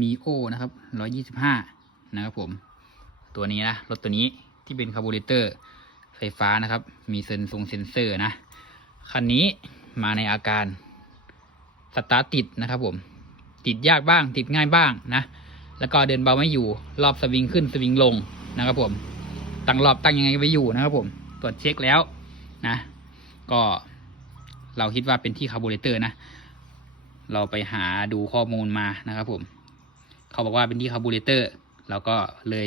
มีโอนะครับร้อยยี่สิบห้านะครับผม ตัวนี้นะ รถตัวนี้ที่เป็นคาร์บูเรเตอร์ไฟฟ้านะครับ มีเซนซงเซนเซอร์นะ คันนี้มาในอาการสตาร์ทติดนะครับผม ติดยากบ้าง ติดง่ายบ้างนะ แล้วก็เดินเบาไม่อยู่ รอบสวิงขึ้นสวิงลงนะครับผม ตั้งรอบตั้งยังไงไม่อยู่นะครับผม ตรวจเช็คแล้วนะ ก็เราคิดว่าเป็นที่คาร์บูเรเตอร์นะ เราไปหาดูข้อมูลมานะครับผม เขาบอกว่าเป็นที่คาร์บูเรเตอร์เราก็เลย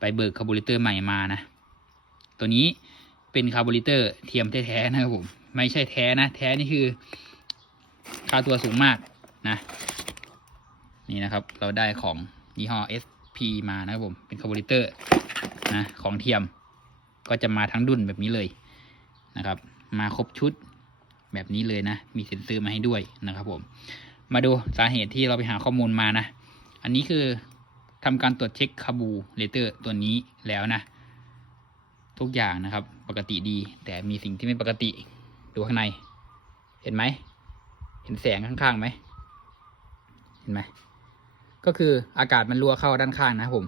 ไปเบิกคาร์บูเรเตอร์ใหม่มานะ ตัวนี้เป็นคาร์บูเรเตอร์เทียมแท้ๆนะครับผมไม่ใช่แท้นะ แท้นี่คือค่าตัวสูงมากนะ นี่นะครับเราได้ของยี่ห้อ SP มานะครับผมเป็นคาร์บูเรเตอร์นะของเทียมก็จะมาทั้งดุนแบบนี้เลยนะครับ มาครบชุดแบบนี้เลยนะ มีเซ็นเซอร์มาให้ด้วยนะครับผม มาดูสาเหตุที่เราไปหาข้อมูลมานะ อันนี้คือทำการตรวจเช็คคาบูเลเตอร์ตัวนี้แล้วนะ ทุกอย่างนะครับ ปกติดี แต่มีสิ่งที่ไม่ปกติ ดูข้างใน เห็นไหม เห็นแสงข้างๆไหม เห็นไหม ก็คืออากาศมันรั่วเข้าด้านข้างนะผม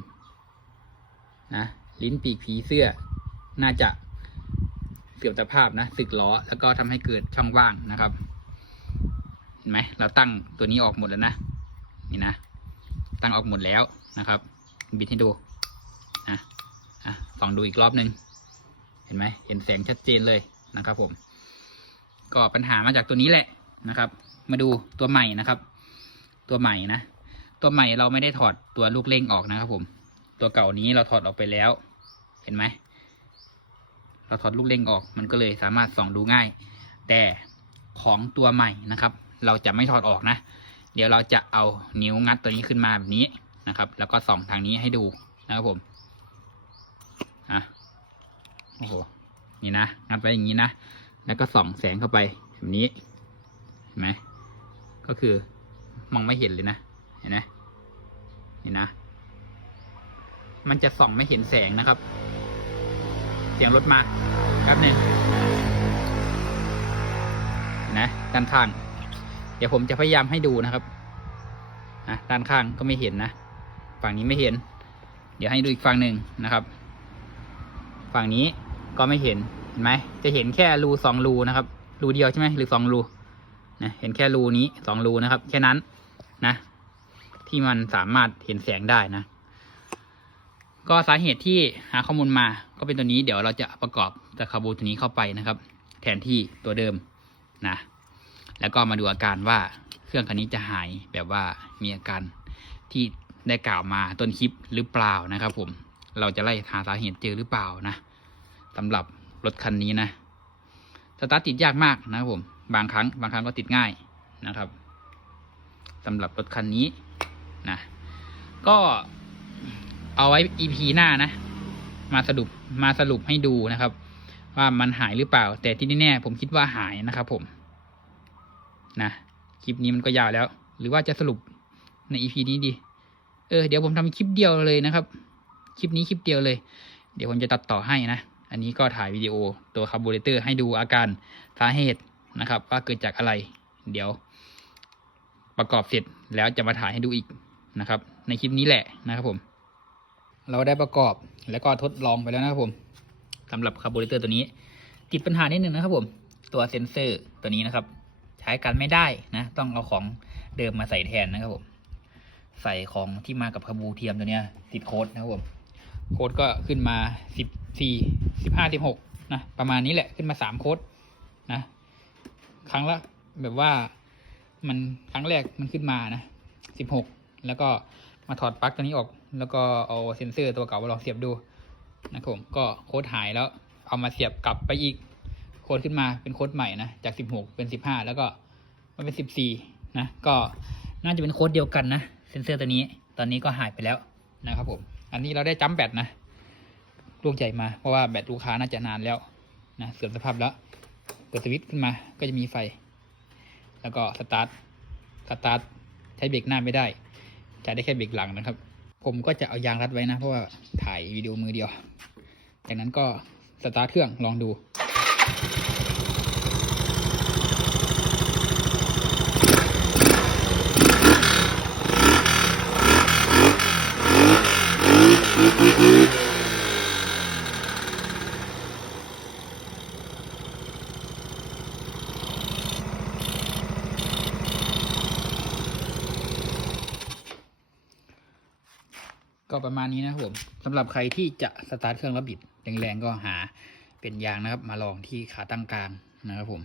นะ ลิ้นปีกผีเสื้อ น่าจะเสื่อมสภาพนะสึกล้อ แล้วก็ทำให้เกิดช่องว่างนะครับ เห็นไหม เราตั้งตัวนี้ออกหมดแล้วนะ นี่นะ ตั้งออกหมดแล้วนะครับ บิดให้ดูนะอะส่องดูอีกรอบหนึ่งเห็นไหมเห็นแสงชัดเจนเลยนะครับ ผม ก็ปัญหามาจากตัวนี้แหละนะครับ มาดูตัวใหม่นะครับ ตัวใหม่นะตัวใหม่เราไม่ได้ถอดตัวลูกเล่งออกนะครับ ผม ตัวเก่านี้เราถอดออกไปแล้ว เห็นไหมเราถอดลูกเล่งออกมันก็เลยสามารถส่องดูง่าย แต่ของตัวใหม่นะครับ เราจะไม่ถอดออกนะ เดี๋ยวเราจะเอานิ้วงัดตัวนี้ขึ้นมาแบบนี้นะครับ แล้วก็ส่องทางนี้ให้ดูนะครับผมอะโอ้โหนี่นะงัดไว้อย่างนี้นะแล้วก็ส่องแสงเข้าไปแบบนี้เห็นไหมก็คือมองไม่เห็นเลยนะเห็นไหมนี่นะ มันจะส่องไม่เห็นแสงนะครับ เสียงรถมาแป๊บหนึ่งนะด้านข้าง ดี๋ยวผมจะพยายามให้ดูนะครับนะด้านข้างก็ไม่เห็นนะ ฝั่งนี้ไม่เห็น เดี๋ยวให้ดูอีกฝั่งหนึ่งนะครับ ฝั่งนี้ก็ไม่เห็นเห็นไหมจะเห็นแค่รูสองรูนะครับ รูเดียวใช่ไหมหรือสองรูนะเห็นแค่รูนี้สองรูนะครับ แค่นั้นนะ ที่มันสามารถเห็นแสงได้นะ ก็สาเหตุที่หาข้อมูลมาก็เป็นตัวนี้เดี๋ยวเราจะประกอบตะคาบูตัวนี้เข้าไปนะครับ แทนที่ตัวเดิมนะ แล้วก็มาดูอาการว่าเครื่องคันนี้จะหายแบบว่ามีอาการที่ได้กล่าวมาต้นคลิปหรือเปล่านะครับผมเราจะไล่หาสาเหตุเจอหรือเปล่านะสำหรับรถคันนี้นะสตาร์ทติดยากมากนะครับผม บางครั้ง บางครั้งก็ติดง่ายนะครับสำหรับรถคันนี้นะก็เอาไว้ EP หน้านะ มาสรุปมาสรุปให้ดูนะครับ ว่ามันหายหรือเปล่า แต่ที่แน่ๆผมคิดว่าหายนะครับผม นะคลิปนี้มันก็ยาวแล้ว หรือว่าจะสรุปใน EP นี้ดี เออเดี๋ยวผมทำคลิปเดียวเลยนะครับ คลิปนี้คลิปเดียวเลย เดี๋ยวผมจะตัดต่อให้นะ อันนี้ก็ถ่ายวิดีโอตัวคาร์บูเรเตอร์ให้ดูอาการสาเหตุนะครับ ว่าเกิดจากอะไร เดี๋ยว ประกอบเสร็จแล้วจะมาถ่ายให้ดูอีกนะครับ ในคลิปนี้แหละนะครับผม เราได้ประกอบแล้วก็ทดลองไปแล้วนะครับผมสำหรับคาร์บูเรเตอร์ตัวนี้ ติดปัญหานิดนึงนะครับผม ตัวเซนเซอร์ตัวนี้นะครับ ใช้กันไม่ได้นะ ต้องเอาของเดิมมาใส่แทนนะครับผมใส่ของที่มากับคาบูเทียมตัวเนี้ยติดโค้ดนะครับผมโค้ดก็ขึ้นมาสิบสี่สิบห้าสิบหกนะประมาณนี้แหละขึ้นมาสามโค้ดนะ ครั้งละแบบว่ามันครั้งแรกมันขึ้นมานะสิบหกแล้วก็มาถอดปลั๊กตัวนี้ออก แล้วก็เอาเซ็นเซอร์ตัวเก่ามาลองเสียบดูนะครับผมก็โค้ดหายแล้วเอามาเสียบกลับไปอีก ค้ดขึ้นมาเป็นโค้ดใหม่นะจากสิบหกเป็นสิบห้าแล้วก็มาเป็นสิบสี่นะ ก็น่าจะเป็นโค้ดเดียวกันนะเซนเซอร์ตัวนี้ตอนนี้ก็หายไปแล้วนะครับผม อันนี้เราได้จัมแบตนะ ลูกใหญ่มาเพราะว่าแบตลูกค้าน่าจะนานแล้วนะเสื่อมสภาพแล้วเปิดสวิตช์ขึ้นมาก็จะมีไฟ แล้วก็สตาร์ทสตาร์ทใช้เบรกหน้าไม่ได้จะได้แค่เบรกหลังนะครับ ผมก็จะเอายางรัดไว้นะ เพราะว่าถ่ายวิดีโอมือเดียว จากนั้นก็สตาร์ทเครื่องลองดู ก็ประมาณนี้นะผมสำหรับใครที่จะสตาร์ทเครื่องแล้วบิดแรงๆก็หา เป็นยางนะครับมาลองที่ขาตั้งกลางนะครับผม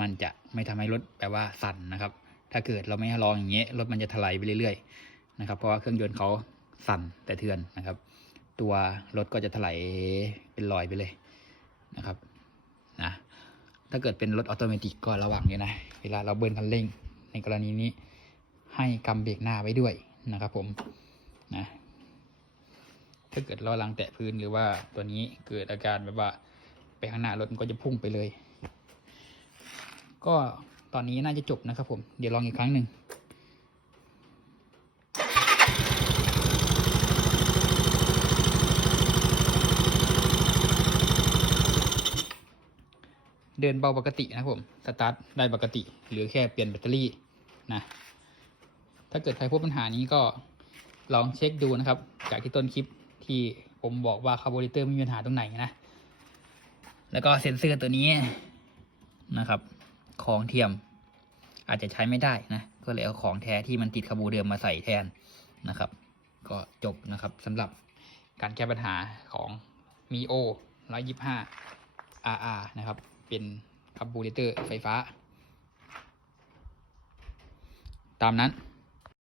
มันจะไม่ทำให้รถแปลว่าสั่นนะครับ ถ้าเกิดเราไม่ลองอย่างเงี้ยรถมันจะถลายไปเรื่อยๆนะครับ เพราะว่าเครื่องยนต์เขาสั่นแต่เทือนนะครับ ตัวรถก็จะถลายเป็นรอยไปเลยนะครับนะถ้าเกิดเป็นรถออโตเมติกก็ระวังเด้วยนะ เวลาเราเบิร์นคันเร่ง ในกรณีนี้ให้กำเบรกหน้าไว้ด้วยนะครับผมนะ ถ้าเกิดเราลังแตะพื้นหรือว่าตัวนี้เกิดอาการแบบว่าไปข้างหน้ารถมันก็จะพุ่งไปเลย ก็ตอนนี้น่าจะจบนะครับผม เดี๋ยวลองอีกครั้งหนึ่งเดินเบาปกตินะครับผม สตาร์ทได้ปกติ หรือแค่เปลี่ยนแบตเตอรี่นะ ถ้าเกิดใครพบปัญหานี้ก็ลองเช็คดูนะครับ จากที่ต้นคลิป ที่ผมบอกว่าคาร์บูเรเตอร์ไม่มีปัญหาตรงไหนนะ แล้วก็เซ็นเซอร์ตัวนี้นะครับ ของเทียมอาจจะใช้ไม่ได้นะ ก็เลยเอาของแท้ที่มันติดคาบูเดิมมาใส่แทนนะครับ ก็จบนะครับสำหรับการแก้ปัญหาของ Mio 125 RR นะครับ เป็นคาบูเรเตอร์ไฟฟ้า ตามนั้น